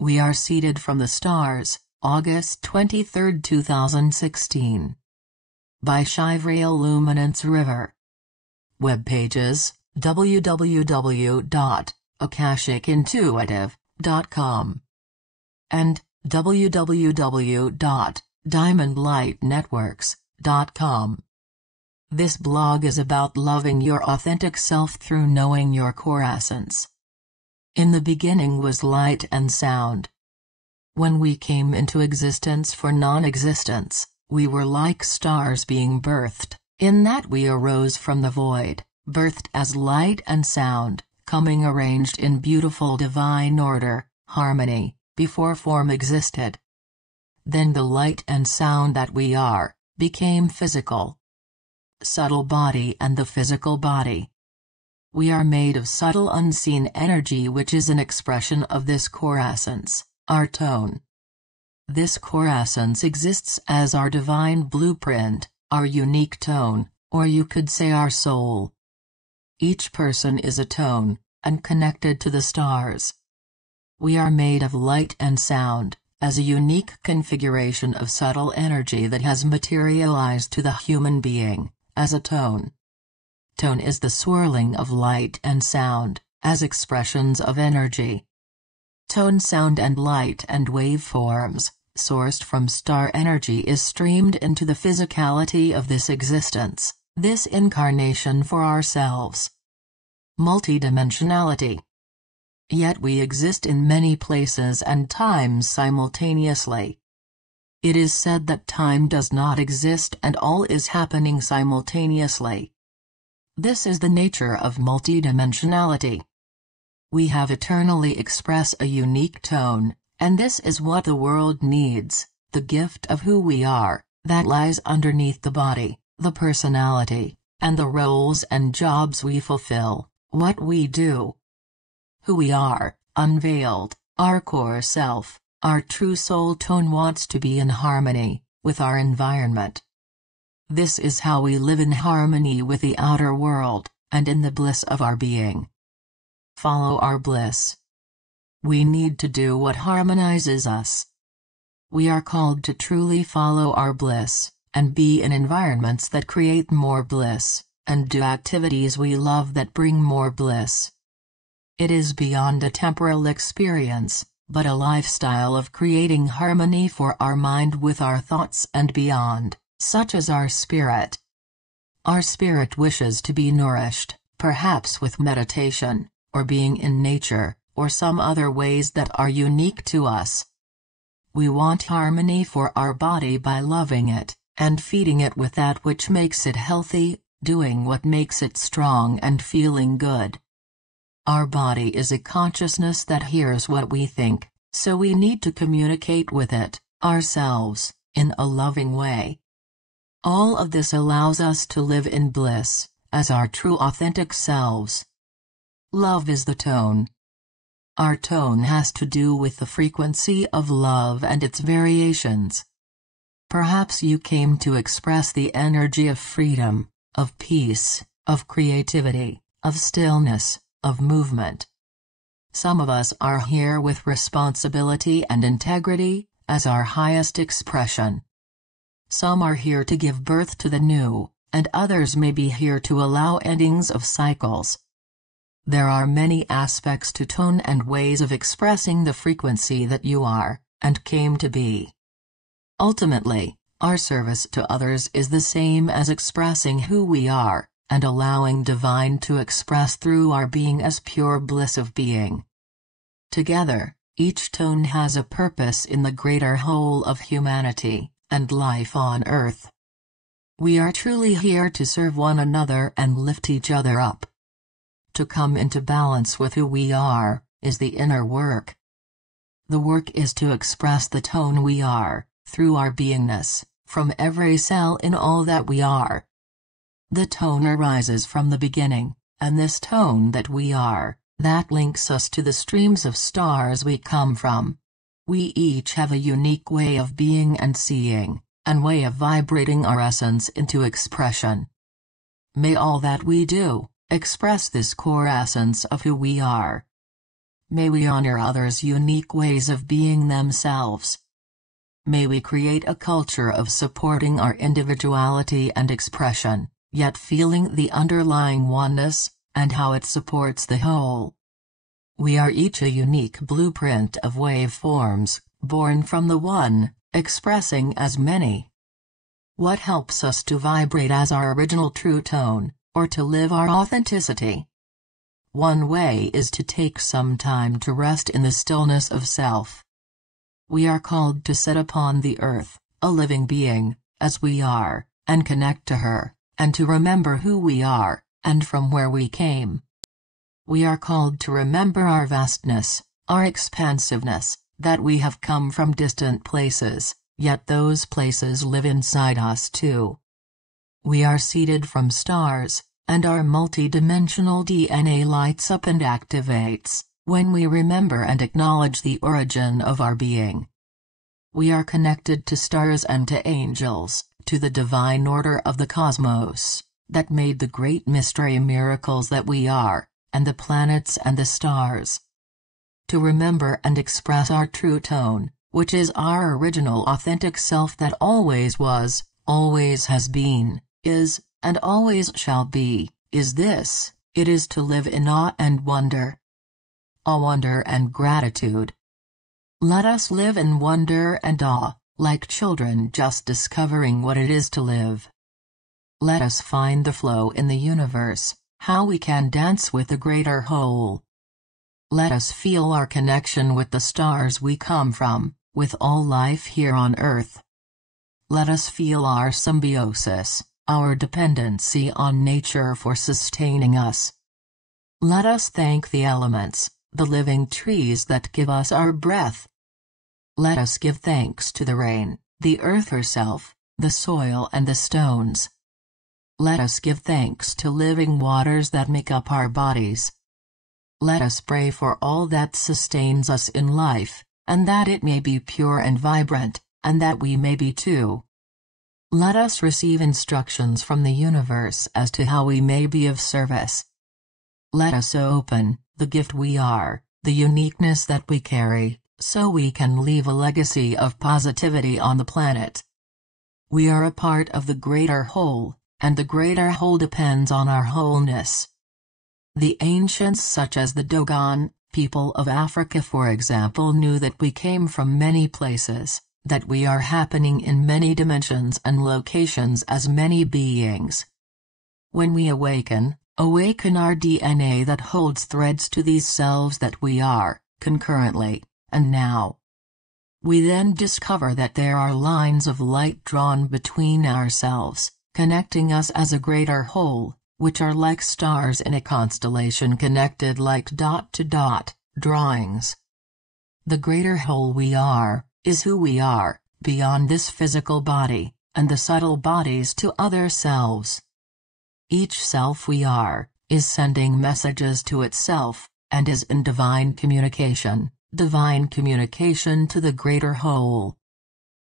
We are seeded from the stars, August 23, 2016. By Shivrael Luminance River. Web pages, www.akashicintuitive.com and www.diamondlightnetworks.com. This blog is about loving your authentic self through knowing your core essence. In the beginning was light and sound. When we came into existence for non-existence, we were like stars being birthed, in that we arose from the void, birthed as light and sound, coming arranged in beautiful divine order, harmony, before form existed. Then the light and sound that we are, became physical. Subtle body and the physical body. We are made of subtle unseen energy, which is an expression of this core essence, our tone. This core essence exists as our divine blueprint, our unique tone, or you could say our soul. Each person is a tone, and connected to the stars. We are made of light and sound, as a unique configuration of subtle energy that has materialized to the human being, as a tone. Tone is the swirling of light and sound, as expressions of energy. Tone, sound and light and waveforms, sourced from star energy, is streamed into the physicality of this existence, this incarnation for ourselves. Multidimensionality. Yet we exist in many places and times simultaneously. It is said that time does not exist and all is happening simultaneously. This is the nature of multidimensionality. We have eternally expressed a unique tone, and this is what the world needs, the gift of who we are, that lies underneath the body, the personality, and the roles and jobs we fulfill, what we do. Who we are, unveiled, our core self, our true soul tone wants to be in harmony with our environment. This is how we live in harmony with the outer world, and in the bliss of our being. Follow our bliss. We need to do what harmonizes us. We are called to truly follow our bliss, and be in environments that create more bliss, and do activities we love that bring more bliss. It is beyond a temporal experience, but a lifestyle of creating harmony for our mind with our thoughts and beyond, such as our spirit. Our spirit wishes to be nourished, perhaps with meditation, or being in nature, or some other ways that are unique to us. We want harmony for our body by loving it, and feeding it with that which makes it healthy, doing what makes it strong and feeling good. Our body is a consciousness that hears what we think, so we need to communicate with it, ourselves, in a loving way. All of this allows us to live in bliss, as our true authentic selves. Love is the tone. Our tone has to do with the frequency of love and its variations. Perhaps you came to express the energy of freedom, of peace, of creativity, of stillness, of movement. Some of us are here with responsibility and integrity, as our highest expression. Some are here to give birth to the new, and others may be here to allow endings of cycles. There are many aspects to tone and ways of expressing the frequency that you are, and came to be. Ultimately, our service to others is the same as expressing who we are, and allowing divine to express through our being as pure bliss of being. Together, each tone has a purpose in the greater whole of humanity, and life on earth. We are truly here to serve one another and lift each other up. To come into balance with who we are, is the inner work. The work is to express the tone we are, through our beingness, from every cell in all that we are. The tone arises from the beginning, and this tone that we are, that links us to the streams of stars we come from. We each have a unique way of being and seeing, and way of vibrating our essence into expression. May all that we do, express this core essence of who we are. May we honor others' unique ways of being themselves. May we create a culture of supporting our individuality and expression, yet feeling the underlying oneness, and how it supports the whole. We are each a unique blueprint of waveforms, born from the one, expressing as many. What helps us to vibrate as our original true tone, or to live our authenticity? One way is to take some time to rest in the stillness of self. We are called to sit upon the earth, a living being, as we are, and connect to her, and to remember who we are, and from where we came. We are called to remember our vastness, our expansiveness, that we have come from distant places, yet those places live inside us too. We are seeded from stars, and our multi-dimensional DNA lights up and activates when we remember and acknowledge the origin of our being. We are connected to stars and to angels, to the divine order of the cosmos, that made the great mystery miracles that we are, and the planets and the stars. To remember and express our true tone, which is our original authentic self that always was, always has been, is, and always shall be, is this: it is to live in awe and wonder. Awe, wonder and gratitude. Let us live in wonder and awe, like children just discovering what it is to live. Let us find the flow in the universe, how we can dance with the greater whole. Let us feel our connection with the stars we come from, with all life here on earth. Let us feel our symbiosis, our dependency on nature for sustaining us. Let us thank the elements, the living trees that give us our breath. Let us give thanks to the rain, the earth herself, the soil and the stones. Let us give thanks to living waters that make up our bodies. Let us pray for all that sustains us in life, and that it may be pure and vibrant, and that we may be too. Let us receive instructions from the universe as to how we may be of service. Let us open the gift we are, the uniqueness that we carry, so we can leave a legacy of positivity on the planet. We are a part of the greater whole, and the greater whole depends on our wholeness. The ancients, such as the Dogon, people of Africa for example, knew that we came from many places, that we are happening in many dimensions and locations as many beings. When we awaken our DNA that holds threads to these selves that we are, concurrently, and now. We then discover that there are lines of light drawn between ourselves, connecting us as a greater whole, which are like stars in a constellation connected like dot-to-dot drawings. The greater whole we are, is who we are, beyond this physical body, and the subtle bodies to other selves. Each self we are, is sending messages to itself, and is in divine communication to the greater whole.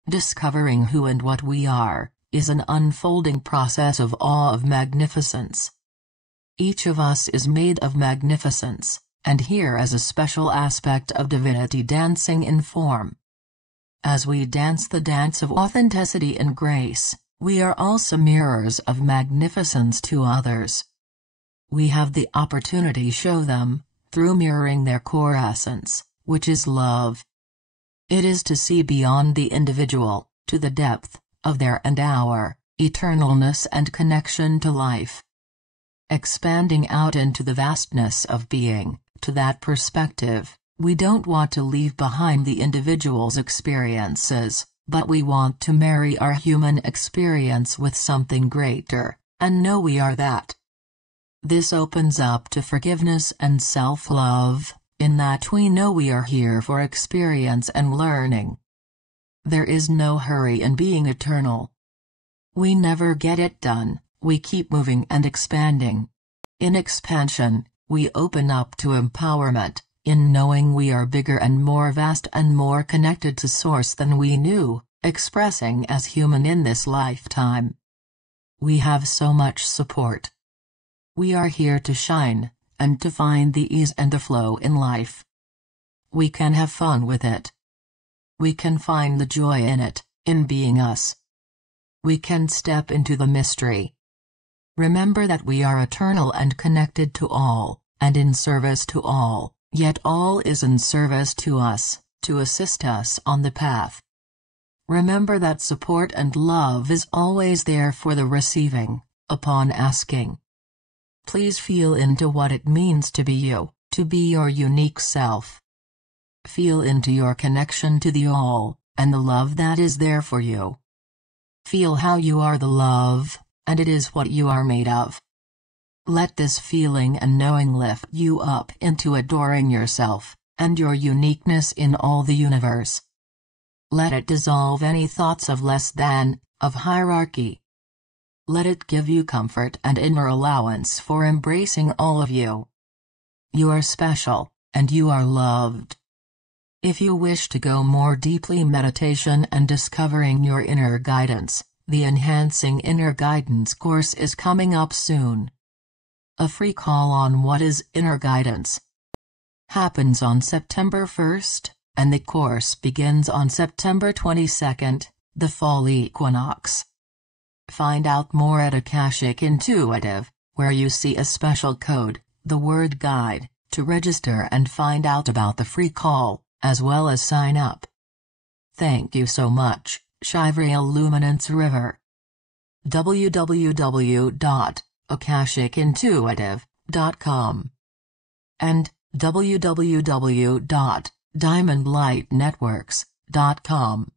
Discovering who and what we are, is an unfolding process of awe of magnificence. Each of us is made of magnificence, and here is a special aspect of divinity dancing in form. As we dance the dance of authenticity and grace, we are also mirrors of magnificence to others. We have the opportunity to show them, through mirroring their core essence, which is love. It is to see beyond the individual, to the depth of their and our eternalness and connection to life. Expanding out into the vastness of being, to that perspective, we don't want to leave behind the individual's experiences, but we want to marry our human experience with something greater, and know we are that. This opens up to forgiveness and self-love, in that we know we are here for experience and learning. There is no hurry in being eternal. We never get it done, we keep moving and expanding. In expansion, we open up to empowerment, in knowing we are bigger and more vast and more connected to Source than we knew, expressing as human in this lifetime. We have so much support. We are here to shine, and to find the ease and the flow in life. We can have fun with it. We can find the joy in it, in being us. We can step into the mystery. Remember that we are eternal and connected to all, and in service to all, yet all is in service to us, to assist us on the path. Remember that support and love is always there for the receiving, upon asking. Please feel into what it means to be you, to be your unique self. Feel into your connection to the all, and the love that is there for you. Feel how you are the love, and it is what you are made of. Let this feeling and knowing lift you up into adoring yourself, and your uniqueness in all the universe. Let it dissolve any thoughts of less than, of hierarchy. Let it give you comfort and inner allowance for embracing all of you. You are special, and you are loved. If you wish to go more deeply meditation and discovering your inner guidance, the Enhancing Inner Guidance course is coming up soon. A free call on what is inner guidance happens on September 1st, and the course begins on September 22nd, the fall equinox. Find out more at Akashic Intuitive, where you see a special code, the word guide, to register and find out about the free call, as well as sign up. Thank you so much, Shivrael Luminance River. www.akashicintuitive.com and www.diamondlightnetworks.com